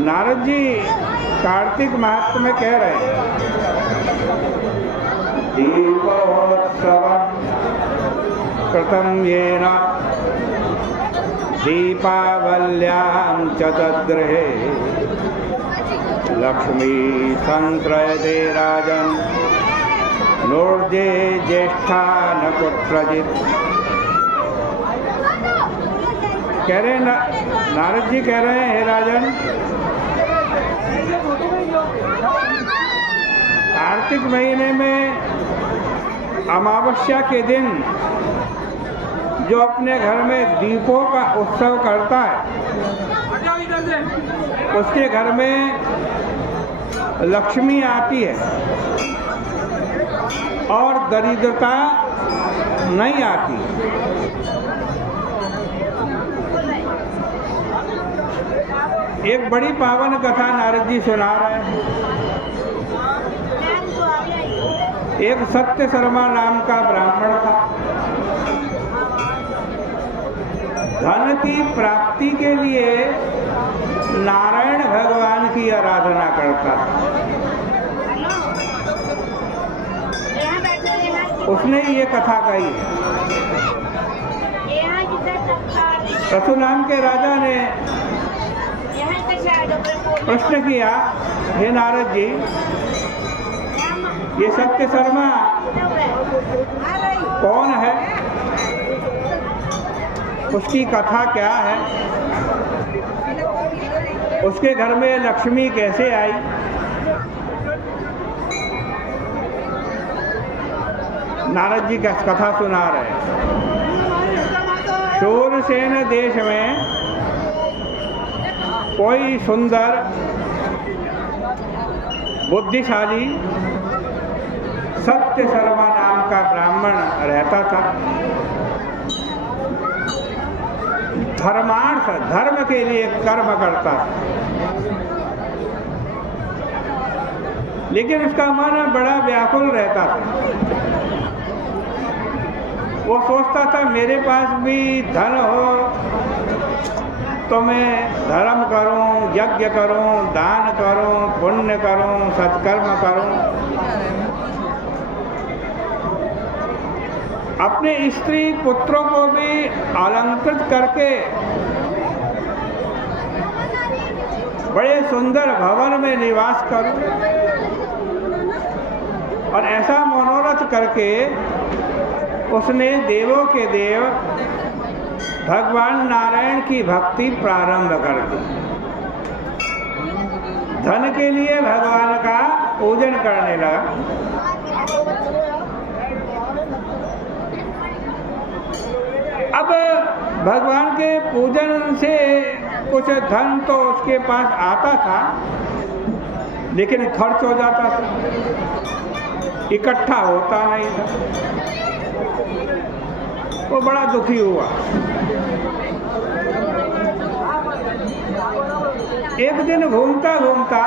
नारद जी कार्तिक महात्म्य में कह रहे हैं, दीपोत्सवम् कृतं येन दीपावल्यां च तद्गृहे लक्ष्मी संक्रयते राजन् नोर्जे ज्येष्ठा न कुत्रचित्। कह रहे नारद जी कह रहे हैं, हे राजन, कार्तिक महीने में अमावस्या के दिन जो अपने घर में दीपों का उत्सव करता है, उसके घर में लक्ष्मी आती है और दरिद्रता नहीं आती। एक बड़ी पावन कथा नारद जी सुना रहे हैं। एक सत्य शर्मा नाम का ब्राह्मण था। धन की प्राप्ति के लिए नारायण भगवान की आराधना करता था। उसने ये कथा कही। रसु नाम के राजा ने प्रश्न किया, हे नारद जी, ये सत्य शर्मा कौन है, उसकी कथा क्या है, उसके घर में लक्ष्मी कैसे आई? नारद जी का कथा सुना रहे हैं। शूरसेन देश में कोई सुंदर बुद्धिशाली सत्य शर्मा नाम का ब्राह्मण रहता था। धर्मार्थ धर्म के लिए कर्म करता था, लेकिन उसका मन बड़ा व्याकुल रहता था। वो सोचता था मेरे पास भी धन हो तो मैं धर्म करूं, यज्ञ करूं, दान करूं, पुण्य करूं, सत्कर्म करूं। अपने स्त्री पुत्रों को भी अलंकृत करके बड़े सुंदर भवन में निवास करूं, और ऐसा मनोरथ करके उसने देवों के देव भगवान नारायण की भक्ति प्रारंभ कर दी। धन के लिए भगवान का पूजन करने लगा। अब भगवान के पूजन से कुछ धन तो उसके पास आता था, लेकिन खर्च हो जाता था, इकट्ठा होता नहीं था। वो बड़ा दुखी हुआ। एक दिन घूमता घूमता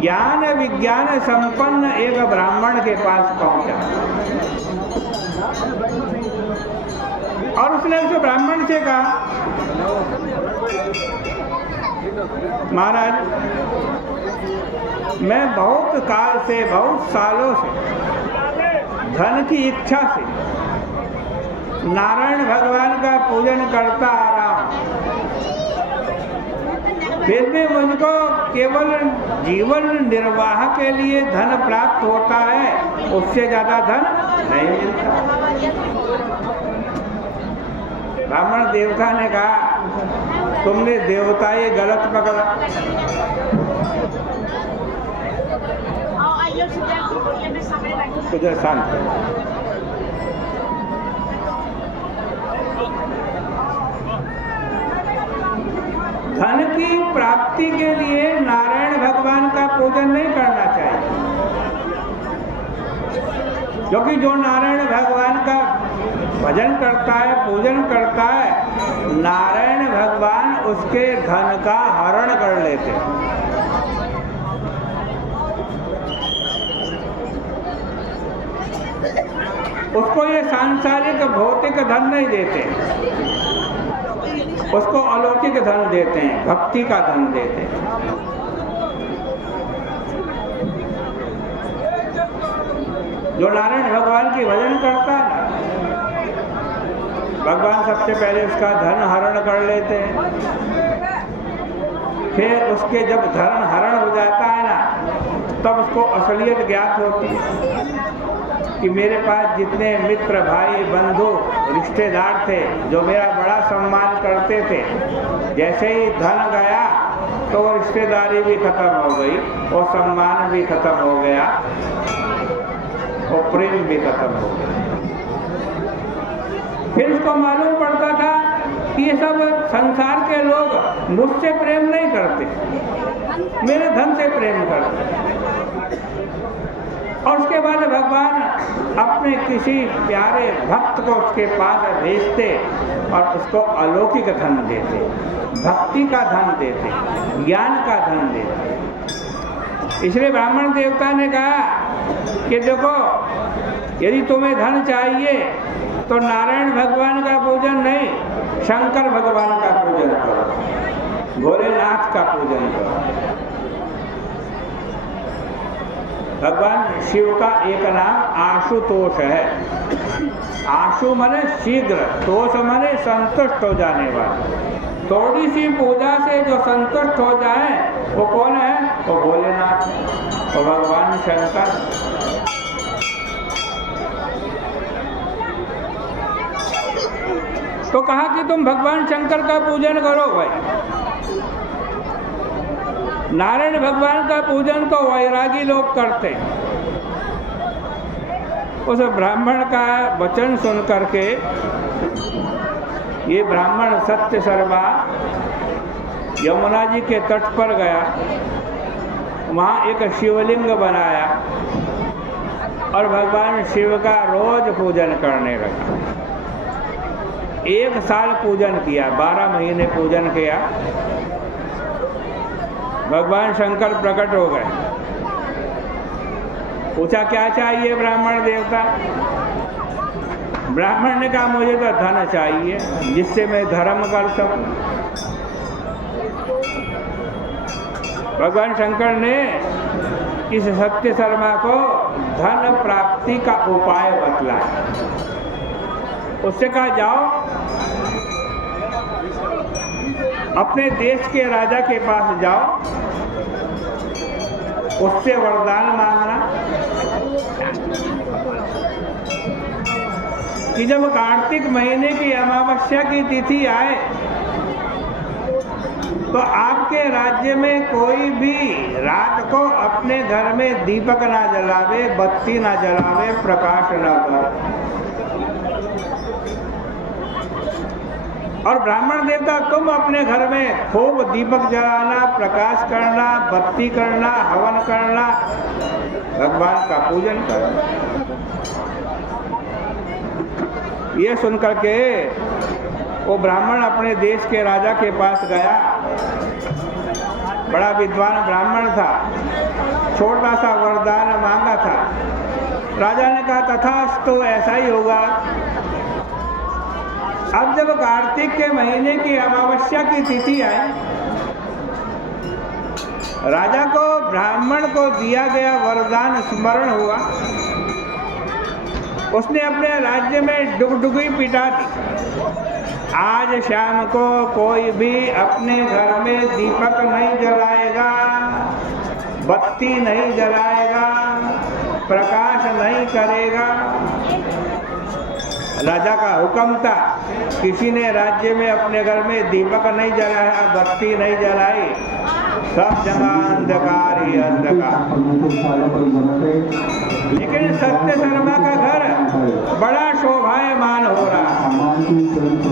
ज्ञान विज्ञान संपन्न एक ब्राह्मण के पास पहुंचा, और उसने उस ब्राह्मण से कहा, महाराज, मैं बहुत काल से, बहुत सालों से धन की इच्छा से नारायण भगवान का पूजन करता आ रहा हूं, फिर भी मुझको केवल जीवन निर्वाह के लिए धन प्राप्त होता है, उससे ज्यादा धन नहीं मिलता। ब्राह्मण देवता ने कहा, तुमने देवता ये गलत पकड़ा। कुछ शांत। धन की प्राप्ति के लिए नारायण भगवान का पूजन नहीं करना चाहिए, क्योंकि जो नारायण भगवान का भजन करता है, पूजन करता है, नारायण भगवान उसके धन का हरण कर लेते हैं। उसको ये सांसारिक भौतिक धन नहीं देते। उसको अलौकिक धन देते हैं, भक्ति का धन देते हैं। जो नारायण भगवान की भजन करता है ना, भगवान सबसे पहले उसका धन हरण कर लेते हैं। फिर उसके जब धन हरण हो जाता है ना, तब उसको असलियत ज्ञात होती है कि मेरे पास जितने मित्र, भाई, बंधु, रिश्तेदार थे जो मेरा बड़ा सम्मान करते थे, जैसे ही धन गया तो वो रिश्तेदारी भी खत्म हो गई, और सम्मान भी खत्म हो गया, और प्रेम भी खत्म हो गया। फिर उसको मालूम पड़ता था कि ये सब संसार के लोग मुझसे प्रेम नहीं करते, मेरे धन से प्रेम करते। और उसके बाद भगवान अपने किसी प्यारे भक्त को उसके पास भेजते और उसको अलौकिक धन देते, भक्ति का धन देते, ज्ञान का धन देते। इसलिए ब्राह्मण देवता ने कहा कि देखो, यदि तुम्हें धन चाहिए तो नारायण भगवान का पूजन नहीं, शंकर भगवान का पूजन करो, भोलेनाथ का पूजन करो। भगवान शिव का एक नाम आशुतोष है। आशु माने शीघ्र, तोष माने संतुष्ट हो जाने वाला। थोड़ी सी पूजा से जो संतुष्ट हो जाए वो कौन है? वो भोलेनाथ और भगवान शंकर। तो कहा कि तुम भगवान शंकर का पूजन करो भाई। नारायण भगवान का पूजन तो वैरागी लोग करते हैं। उस ब्राह्मण का वचन सुन करके ये ब्राह्मण सत्य शर्मा यमुना जी के तट पर गया, वहाँ एक शिवलिंग बनाया और भगवान शिव का रोज पूजन करने लगा। 1 साल पूजन किया, 12 महीने पूजन किया। भगवान शंकर प्रकट हो गए। पूछा क्या चाहिए ब्राह्मण देवता? ब्राह्मण ने कहा मुझे तो धन चाहिए जिससे मैं धर्म कर सकूं। भगवान शंकर ने इस सत्य शर्मा को धन प्राप्ति का उपाय बतलाया। उससे कहा जाओ अपने देश के राजा के पास जाओ, उससे वरदान मांगना कि जब कार्तिक महीने की अमावस्या की तिथि आए तो आपके राज्य में कोई भी रात को अपने घर में दीपक ना जलावे, बत्ती ना जलावे, प्रकाश ना करे। और ब्राह्मण देवता तुम अपने घर में खूब दीपक जलाना, प्रकाश करना, बत्ती करना, हवन करना, भगवान का पूजन करना। ये सुनकर के वो ब्राह्मण अपने देश के राजा के पास गया। बड़ा विद्वान ब्राह्मण था, छोटा सा वरदान मांगा था। राजा ने कहा तथास्तु, ऐसा ही होगा। अब जब कार्तिक के महीने की अमावस्या की तिथि आई, राजा को ब्राह्मण को दिया गया वरदान स्मरण हुआ। उसने अपने राज्य में डुगडुगी पिटा दी। आज शाम को कोई भी अपने घर में दीपक नहीं जलाएगा, बत्ती नहीं जलाएगा, प्रकाश नहीं करेगा। राजा का हुक्म था, किसी ने राज्य में अपने घर में दीपक नहीं जलाया, बत्ती नहीं जलाई, सब जगह अंधकार ही अंधकार। लेकिन सत्य शर्मा का घर बड़ा शोभायमान हो रहा।